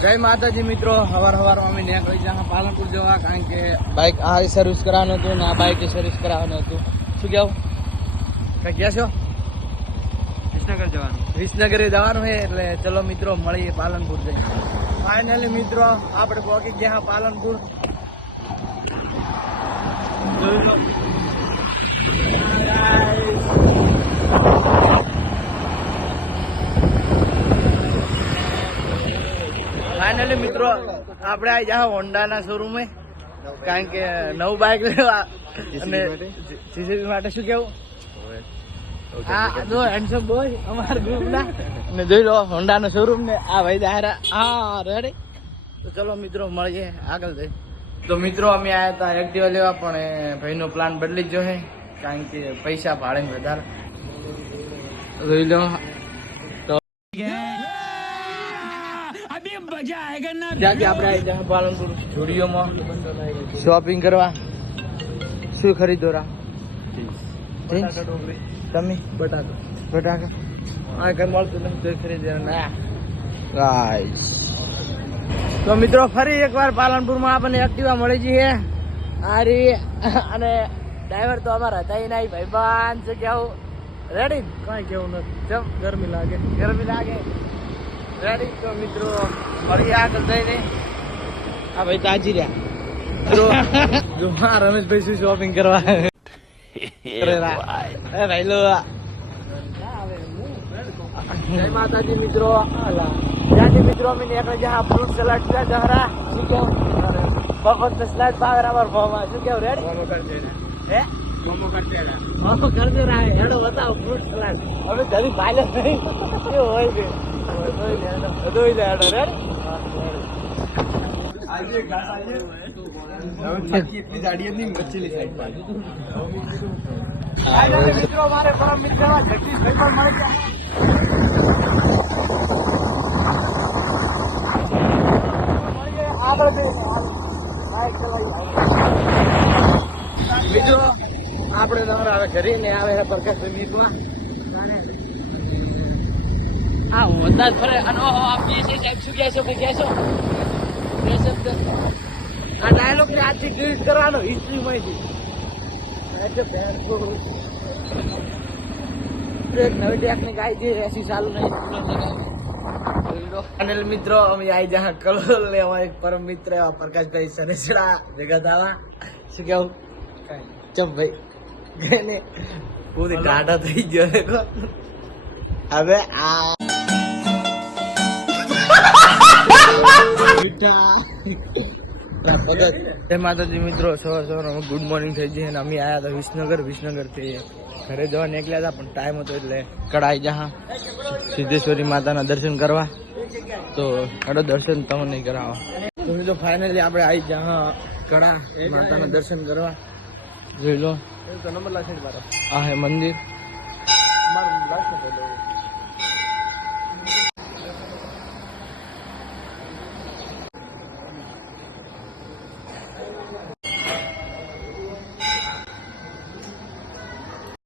જય માતાજી મિત્રો, હવાર અમે નીકળી જા પાલનપુર જવા, કારણ કે બાઇક આ સર્વિસ કરાવવાનું હતું ને આ બાઇક સર્વિસ કરાવવાનું હતું. શું કેવું કઈ ગયા છો? વિસનગર જવાનું છે, એટલે ચલો મિત્રો મળીએ પાલનપુર જઈને. ફાઇનલી મિત્રો આપણે પહોંચી ગયા પાલનપુર. ફાઇનલી મિત્રો આપણે આવી જા હોન્ડાના શોરૂમે, કારણ કે નવું બાઇક લેવા અને જીસીબી માટે. શું કેવું? હા જો હેન્ડસમ બોય અમારા ગ્રુપના, ને જોઈ લો હોન્ડાનો શોરૂમ ને આ ભાઈ દાયરા. હા રેડી, તો ચલો મિત્રો મળીએ આગળ જઈ. તો મિત્રો અમે આવ્યા હતા એક્ટિવા લેવા, પણ ભાઈનો પ્લાન બદલી ગયો છે, કારણ કે પૈસા ભાડે વધારે. જોઈ લો ત્યાંથી આપણે આવી જાય પાલનપુર સ્ટુડિયોમાં શોપિંગ કરવા. શું ખરીદો રા તમે? બટાકા હા કઈ મળતું નથી તો ખરીદવા. તો મિત્રો ફરી એકવાર પાલનપુરમાં આપણને એક્ટિવા મળી જઈએ. આરી અને ડ્રાઈવર તો અમારા હતા નહીં ભાઈ બાન છે. કેવું રેડી? કઈ કેવું નથી, કેમ ગરમી લાગે રેડી. તો મિત્રો મળી આગળ જઈને. હા ભાઈ તાજી રહ્યા જો હા રમેશભાઈ શું શોપિંગ કરવા ભાઈ લો. જય માતાજી મિત્રો. ત્યાંથી મિત્રો અમે નીકળી જા ફ્રૂટ સલાડ ત્યાં જહરા. શું કેવું? બફર સલાડ પાવર અમાર ભાવમાં. શું કેવું? રેડી હે મોમો કરતે રહે હેડો બતાવો ફ્રૂટ સલાડ. હવે જરી ભાલે નહીં કેવું હોય છે દોઈ લે હેડો. રેડી આજે ઘાસ આજે હવે થાકી એટલી જાડી નહીં મચ્છીલી સાઈડ મિત્રો મારે પરમ મિત્ર જગદીશભાઈ પણ મળે છે. આગળ મિત્રો આપણે તમારા હવે ઘરે ને આવે પ્રકાશભાઈ મીટમાં હા વધારે ફરે. અને આપીએ છીએ સાહેબ. શું કહેશો કે કહેશો? આ ડાયલોગ ને આજથી ક્રિએટ કરવાનો હિસ્ટ્રી માંથી. નવી ટેકનિક આવી છે, એસી ચાલુ નહીં. અને મિત્રો અમે આવી જા કલોલ લેવા એક પરમ મિત્ર એવા પ્રકાશભાઈ સરેસડા ભેગા થવા. શું કેવું? ચમ ભાઈ ગઈને પૂરી ટાટા થઈ ગયો હવે. આ જય માતાજી મિત્રો, સવાર ગુડ મોર્નિંગ થઈ જાય અને અમે આવ્યા હતા વિસનગર થી ઘરે જવા નીકળ્યા હતા, પણ ટાઈમ હતો એટલે કડાઈ જા સિદ્ધેશ્વરી માતાના દર્શન કરવા. તો હડો દર્શન તમને નહીં કરાવવા. તો ફાઇનલી આપણે આવી જા કડા માતાના દર્શન કરવા. જોઈ લો આ હે મંદિર.